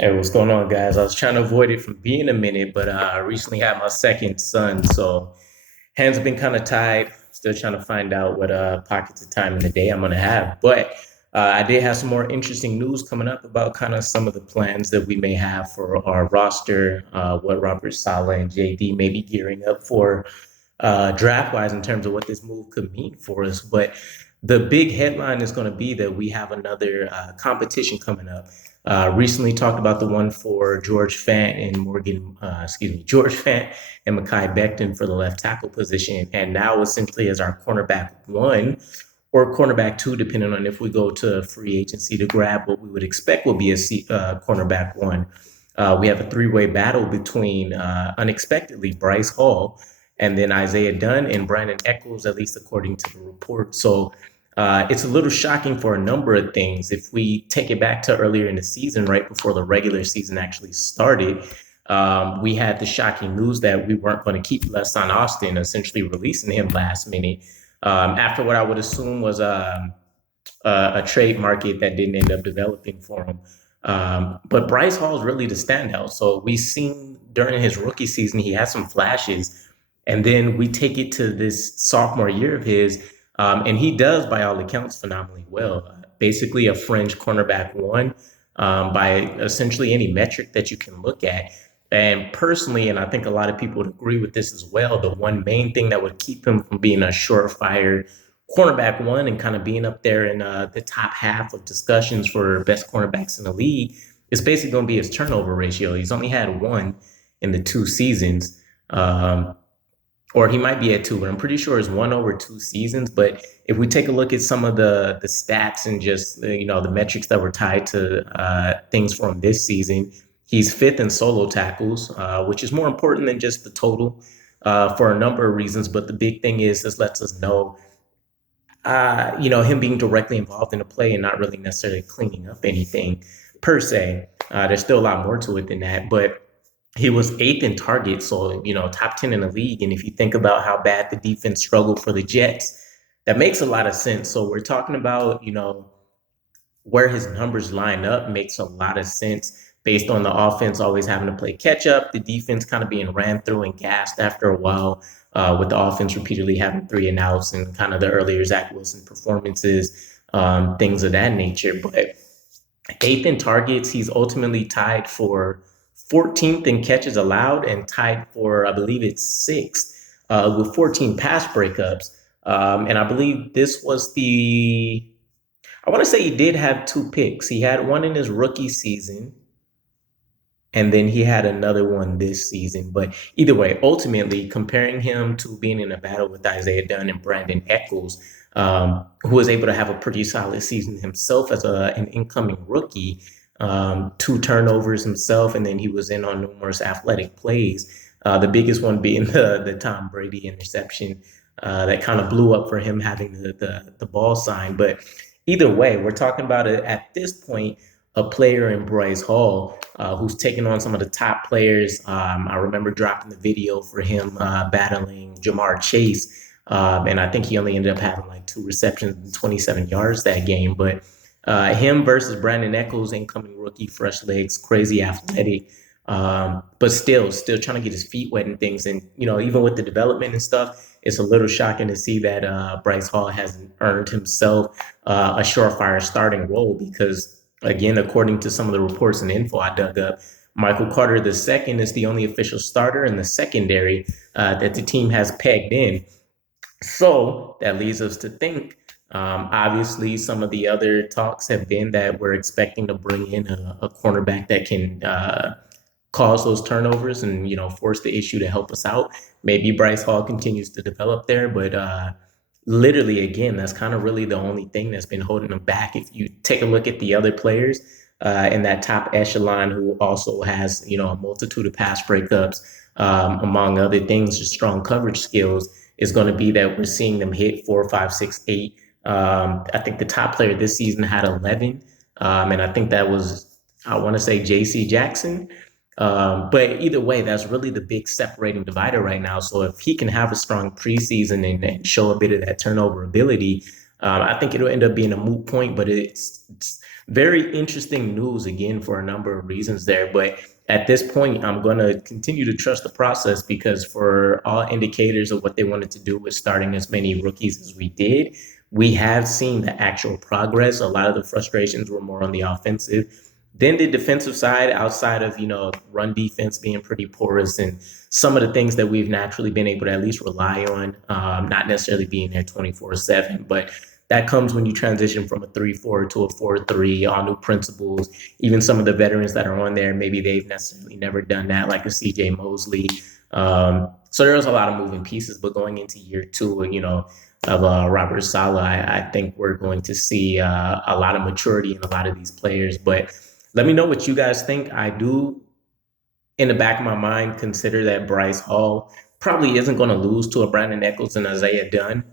Hey, what's going on, guys? I was trying to avoid it from being a minute, but I recently had my second son, so hands have been kind of tied. Still trying to find out what pockets of time in the day I'm going to have. But I did have some more interesting news coming up about kind of some of the plans that we may have for our roster, what Robert Saleh and JD may be gearing up for draft wise in terms of what this move could mean for us. But the big headline is going to be that we have another competition coming up. Recently talked about the one for George Fant and George Fant and Mekhi Becton for the left tackle position. And now essentially as our cornerback one or cornerback two, depending on if we go to free agency to grab what we would expect will be a cornerback one. We have a three-way battle between unexpectedly Bryce Hall and then Isaiah Dunn and Brandon Echols, at least according to the report. So it's a little shocking for a number of things. If we take it back to earlier in the season, right before the regular season actually started, we had the shocking news that we weren't going to keep Blessaun Austin, essentially releasing him last minute after what I would assume was a trade market that didn't end up developing for him. But Bryce Hall is really the standout. So we've seen during his rookie season, he had some flashes. And then we take it to this sophomore year of his, and he does, by all accounts, phenomenally well. Basically, a fringe cornerback one by essentially any metric that you can look at. And personally, and I think a lot of people would agree with this as well, the one main thing that would keep him from being a surefire cornerback one and kind of being up there in the top half of discussions for best cornerbacks in the league is basically going to be his turnover ratio. He's only had one in the two seasons. Or he might be at two, but I'm pretty sure it's one over two seasons. But if we take a look at some of the stats and just the metrics that were tied to things for him this season, he's fifth in solo tackles, which is more important than just the total for a number of reasons. But the big thing is this lets us know, him being directly involved in the play and not really necessarily cleaning up anything per se. There's still a lot more to it than that, but he was eighth in targets, so top 10 in the league. And if you think about how bad the defense struggled for the Jets, that makes a lot of sense. So we're talking about where his numbers line up makes a lot of sense based on the offense always having to play catch up, the defense kind of being ran through and gassed after a while, with the offense repeatedly having three and outs and kind of the earlier Zach Wilson performances, things of that nature. But eighth in targets, he's ultimately tied for 14th in catches allowed and tied for, I believe it's sixth, with 14 pass breakups. And I believe this was I want to say he did have two picks. He had one in his rookie season, and then he had another one this season. But either way, ultimately, comparing him to being in a battle with Isaiah Dunn and Brandon Echols, who was able to have a pretty solid season himself as an incoming rookie, two turnovers himself, and then he was in on numerous athletic plays. The biggest one being the Tom Brady interception that kind of blew up for him having the ball sign. But either way, we're talking about at this point a player in Bryce Hall who's taking on some of the top players. I remember dropping the video for him battling Jamar Chase, and I think he only ended up having like two receptions and 27 yards that game. But him versus Brandon Echols, incoming rookie, fresh legs, crazy athletic, but still trying to get his feet wet and things. And even with the development and stuff, it's a little shocking to see that Bryce Hall hasn't earned himself a surefire starting role because, again, according to some of the reports and info I dug up, Michael Carter II is the only official starter in the secondary that the team has pegged in. So that leads us to think, obviously, some of the other talks have been that we're expecting to bring in a cornerback that can cause those turnovers and force the issue to help us out. Maybe Bryce Hall continues to develop there, but literally, again, that's kind of really the only thing that's been holding him back. If you take a look at the other players in that top echelon, who also has a multitude of pass breakups, among other things, just strong coverage skills, is going to be that we're seeing them hit 4, 5, 6, 8. I think the top player this season had 11, and I think that was, I want to say, J.C. Jackson. But either way, that's really the big separating divider right now. So if he can have a strong preseason and show a bit of that turnover ability, I think it'll end up being a moot point. But it's very interesting news again for a number of reasons there. But at this point, I'm going to continue to trust the process because for all indicators of what they wanted to do with starting as many rookies as we did, we have seen the actual progress. A lot of the frustrations were more on the offensive. Then the defensive side, outside of run defense being pretty porous and some of the things that we've naturally been able to at least rely on, not necessarily being there 24/7, but that comes when you transition from a 3-4 to a 4-3, all new principles. Even some of the veterans that are on there, maybe they've necessarily never done that, like a CJ Mosley. So there's a lot of moving pieces, but going into year two, of Robert Saleh, I think we're going to see a lot of maturity in a lot of these players. But let me know what you guys think. I do, in the back of my mind, consider that Bryce Hall probably isn't going to lose to a Brandon Echols and Isaiah Dunn.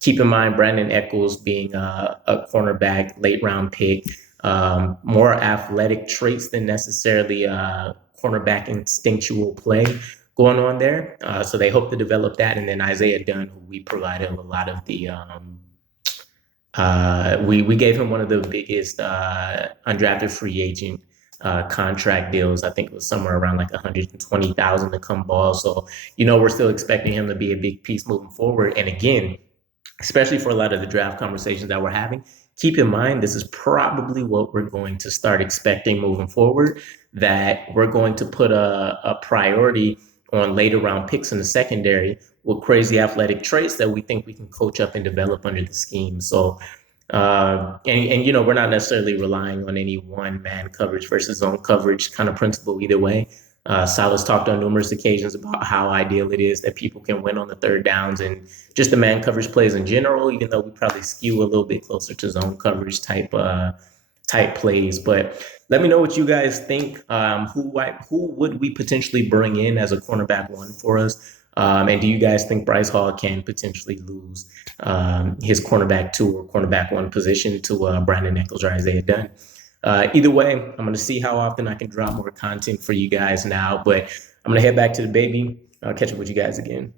Keep in mind, Brandon Echols being a cornerback, late round pick, more athletic traits than necessarily cornerback instinctual play going on there. So they hope to develop that. And then Isaiah Dunn, who we provided a lot of the we gave him one of the biggest undrafted free agent contract deals. I think it was somewhere around like 120,000 to come ball. So we're still expecting him to be a big piece moving forward. And again, especially for a lot of the draft conversations that we're having, keep in mind this is probably what we're going to start expecting moving forward. That we're going to put a priority on later round picks in the secondary with crazy athletic traits that we think we can coach up and develop under the scheme. So, we're not necessarily relying on any one man coverage versus zone coverage kind of principle either way. Salah's talked on numerous occasions about how ideal it is that people can win on the third downs and just the man coverage plays in general, even though we probably skew a little bit closer to zone coverage type plays. But let me know what you guys think. Who would we potentially bring in as a cornerback one for us? And do you guys think Bryce Hall can potentially lose his cornerback two or cornerback one position to Brandon Echols or Isaiah Dunn? Either way, I'm going to see how often I can drop more content for you guys now. But I'm going to head back to the baby. I'll catch up with you guys again.